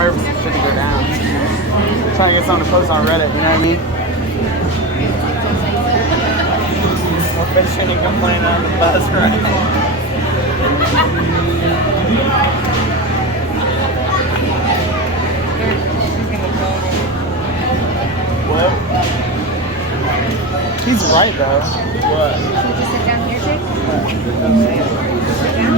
I'm nervous for shit to go down. I'm trying to get something to post on Reddit, you know what I mean? We're bitching and complaining on the bus, right? What? He's right though. What? Should we just sit down here, Jake? Sit down?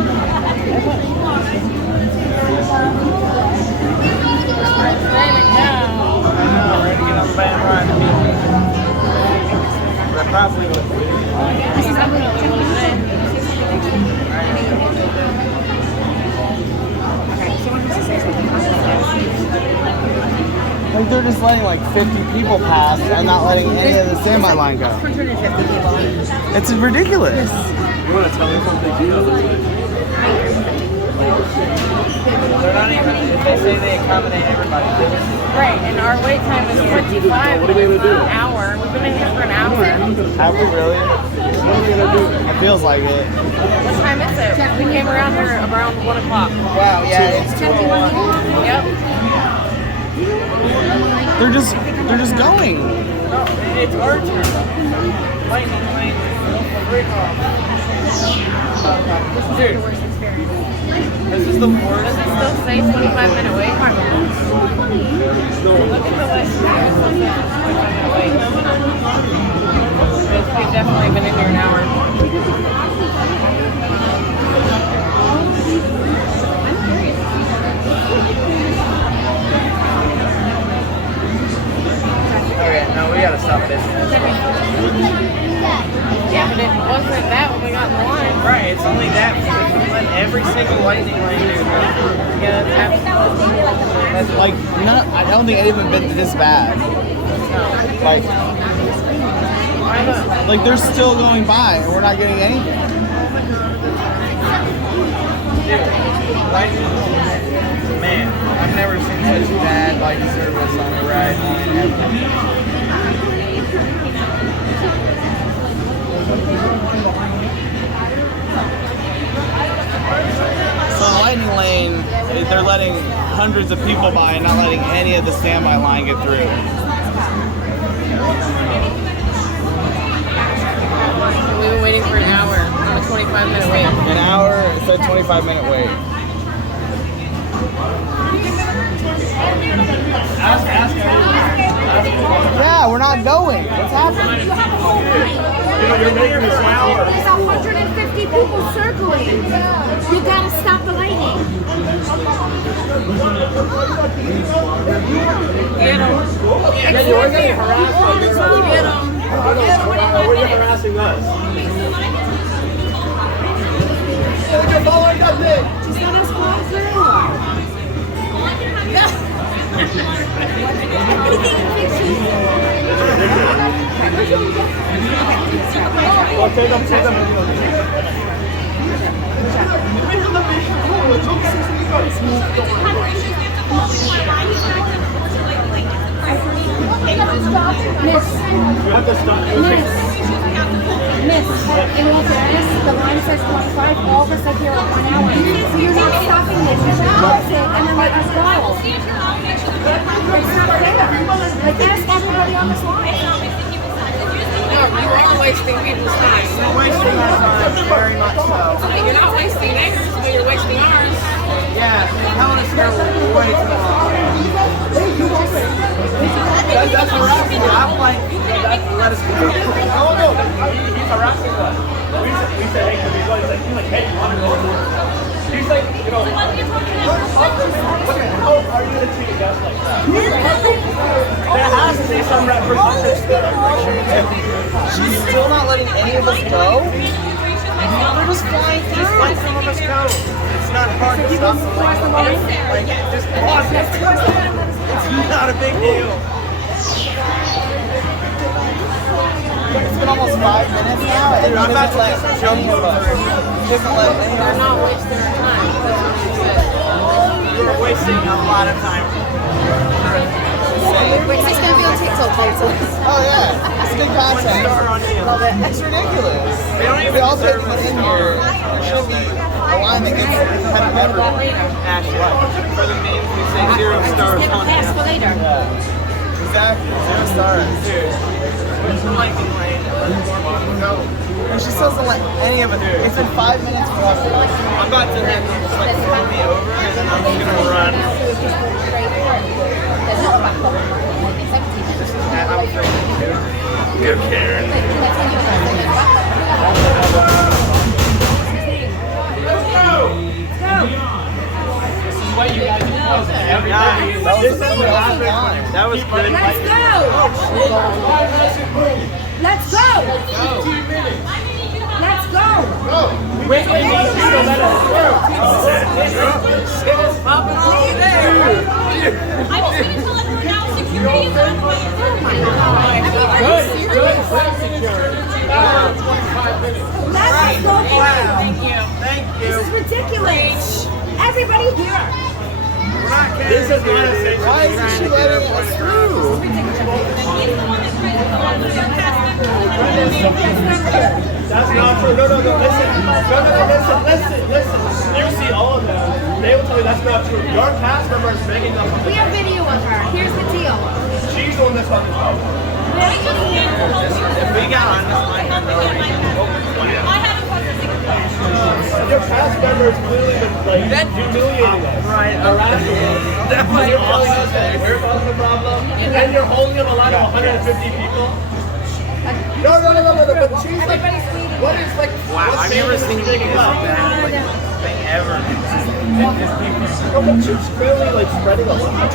I know, ready to get on the band ride. But I probably would. This is ugly. Okay, someone has to say something. Like they're just letting like 50 people pass and not letting any of the standby line go. 150 people. It's ridiculous. You want to tell me something? They're not even, if they say they accommodate everybody. Right, and our wait time is 25. What are we gonna do? An hour. We've been in here for an hour. Have we really? What are we going to do? It feels like it. What time is it? We came around here around 1 o'clock. Wow, yeah, it's 2:01. Yep. They're just going. No, it's our turn. Lightning lane. Dude, this is the worst. Does it still say 25-minute wait? Look at the list. It still says 25-minute wait. We've definitely been in here an hour. Okay, no, we gotta stop this. Yeah, but it wasn't that when we got in the line. Right, it's only that because we let every single lightning lane do that. Yeah, that's absolutely. That's like not. I don't think it even been this bad. Like they're still going by and we're not getting anything. Man, I've never seen such bad like service on the ride line ever. So the lightning lane, they're letting hundreds of people by and not letting any of the standby line get through. We've been waiting for an hour on a 25-minute wait. An hour, it said 25-minute wait. Yeah, we're not going. What's happening? You're making this hour. There's 150 people circling. You gotta stop the lightning. Get them. You're getting harassed. Get them. Why are you harassing us? Just let us go through. Well, take them. Miss, You have to stop. Miss, in all fairness, the line says 25, all of us are here at 1 hour. So you're not stopping this, you should close it and then let us go. It's not fair. Like, ask everybody on this line. No, you are wasting people's time. You're wasting our time, very much so. You're not wasting theirs, but you're wasting ours. Yeah, telling us here way too long. That's harassing. I'm like, let us go. No, he's harassing us. We said, hey, can we go? He's like, hey, you want to go? He's like, you know, how are you going to treat us like that? There has to be some representation. She's still not letting any of us go? They're just flying Just through. let some of us go. It's not hard to stop the line. Like, just pause it. It's not a big deal. It's been almost 5 minutes now and I'm not let any of us. Doesn't let any of They're us. not wasting our time. That's what she said. You're wasting a lot of time. Wait, is this going to be on TikTok later? Oh yeah, it's good One star content. on you. It's ridiculous. They don't even We all deserve put a in star. here. There should be the line that gets ahead of everyone. Ash, For the memes, we say 0 stars. Pass for later. Exactly, 0 stars. Where's the liking lane? And she still doesn't like any of it. It's been 5 minutes for us. I'm about to have you just like throw me over and then I'm just gonna run. I'm Go Karen. This is what you guys do. That was good. Let's go! Let's go! Wait, still better. I was going to tell everyone now security is on the way. Oh my God. Good security. 25 minutes. Let's go! thank you. Thank This you. is ridiculous! Everybody here! This is not a safe. Why isn't she letting us through? That's not true. No, listen. Listen. You see all of them. They will tell you that's not true. Your cast member is making up. We have video of her. Here's the deal. She's the one that's fucking up. If we got on this line for no reason, Your cast member is clearly like humiliating us. Right, Harassing us. that was You're telling us awesome. that we're causing the problem, and you're holding up a line of 150 people. No, but she's like, what is like, Wow, I've never seen this thing ever. No, but she's clearly like spreading a lot.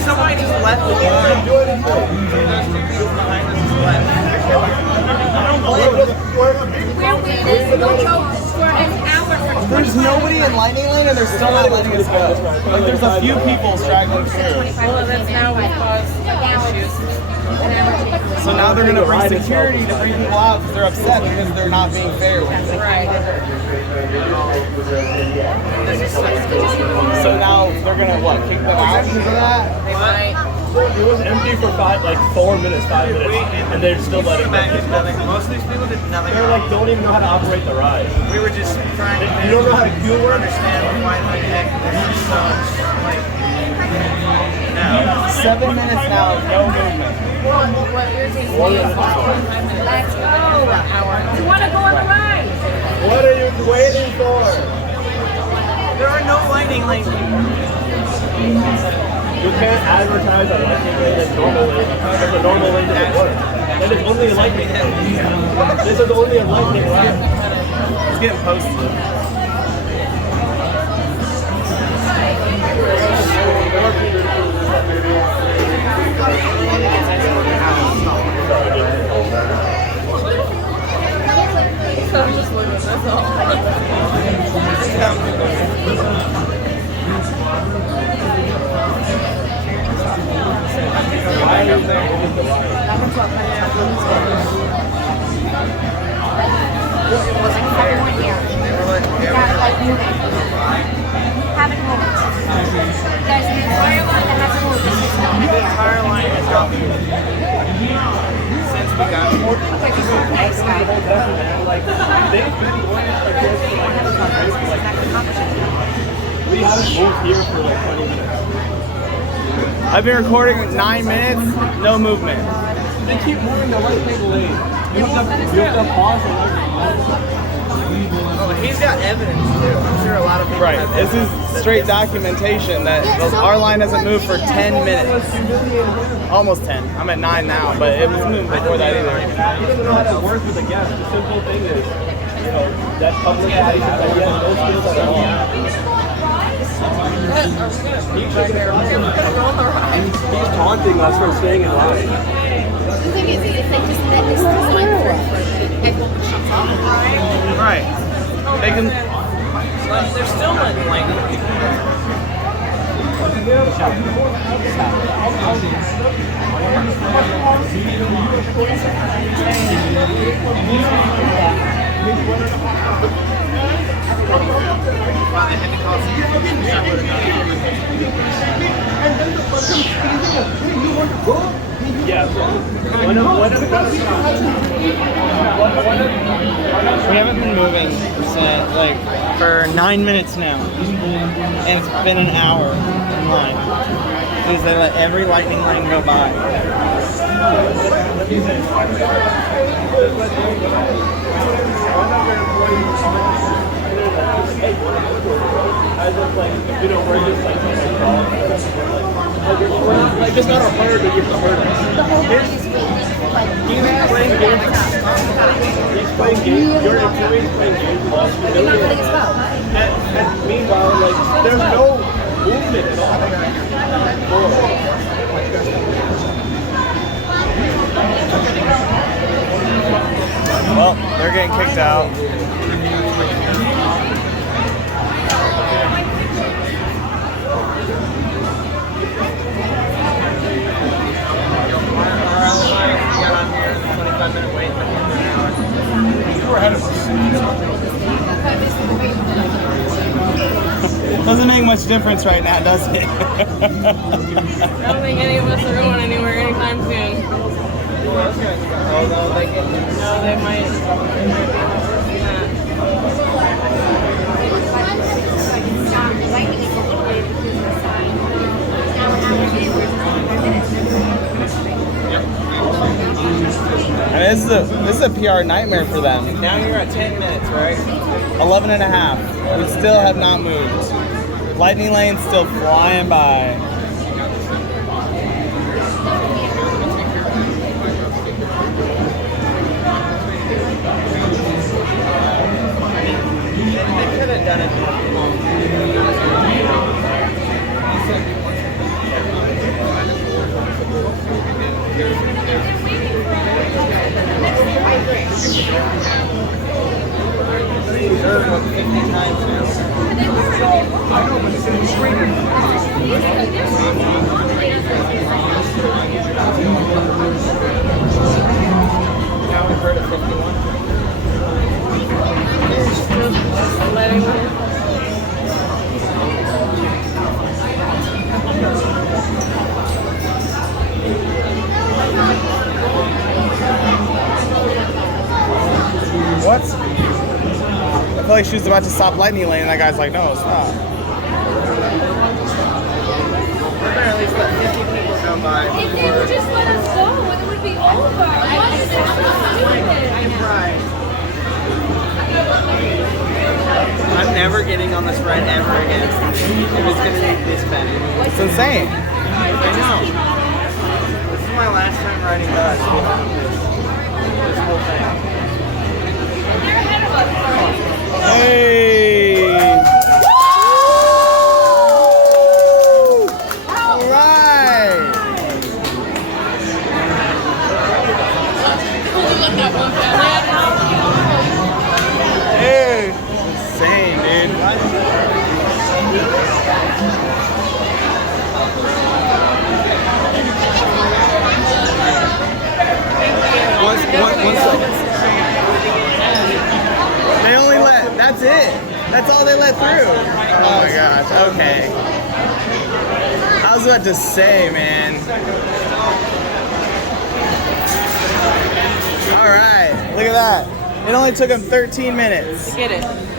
Somebody just left the line. Those two people behind us just left. We're waiting, no joke, for an hour. There's nobody in Lightning Lane and they're still not letting us go. Like there's a few people straggling through. Well, that's now we cause issues. So now they're gonna bring security to bring people out because they're upset because they're not being fair with it. Right. So now they're gonna what? Kick them out because of that? They might. It was empty for 4 minutes, 5 minutes, and they're still letting them. Most of these people did nothing They're like, don't even know how to operate the ride. We were just trying to You don't know how to do work? understand why the heck this is such like no. 7 minutes now, no movement. Let's go! You want to go on the ride? What are you waiting for? There are no lightning lanes. You can't advertise a lightning lane as normal lane because a normal lane doesn't work. And it's only a lightning lane. This is only a lightning lane. It's getting posted. I'm just looking, that's all. Haven't moved. There's an entire line that hasn't moved. The entire line has not moved since we got here. Nice guy. We haven't moved here for like 20 minutes. I've been recording 9 minutes, no movement. They keep moving the lightning lane. You have to pause and Oh, he's got evidence too. I'm sure a lot of people have This evidence. is straight documentation that our line hasn't moved for 10 minutes. Almost 10. I'm at 9 now, but it was moving before that either. He doesn't know how to work with a guest. The simple thing is, that public body that he has no skills at all. He's taunting us for staying in line. The thing is, if they just let this line for everyone would shut up. Right. They can. They're still letting lightning people. Wow, they had to call security. Yeah. So one of We haven't been moving for 9 minutes now, and it's been an hour in line because they let every lightning lane go by. like it's not a herd, but it's a herd. The whole body is weak. Like, He's playing games. He's playing games. You're in 2 weeks playing games. you're not letting us go. And meanwhile, like, there's no movement at all. Well, they're getting kicked out. Doesn't make much difference right now, does it? I don't think any of us are going anywhere anytime soon. Although they get No, they might. this is a PR nightmare for them. Now you're at 10 minutes, right? 11 and a half. We still have not moved. Lightning lane's still flying by. They could have done it Now we've heard of 51. What? I feel like she was about to stop lightning lane and that guy's like, no, stop. We're gonna at least let 50 people go by. If they would just let us go, it would be over. Why is it so stupid? I'm never getting on this ride ever again. If it's gonna be this bad. It's insane. I know. This is my last time riding bus. This whole thing. They're ahead of us. Hey! All right! Hey! Insane, dude. One second. They only let, that's it. That's all they let through. Oh my gosh, okay. I was about to say, man. All right, look at that. It only took them 13 minutes. Get it.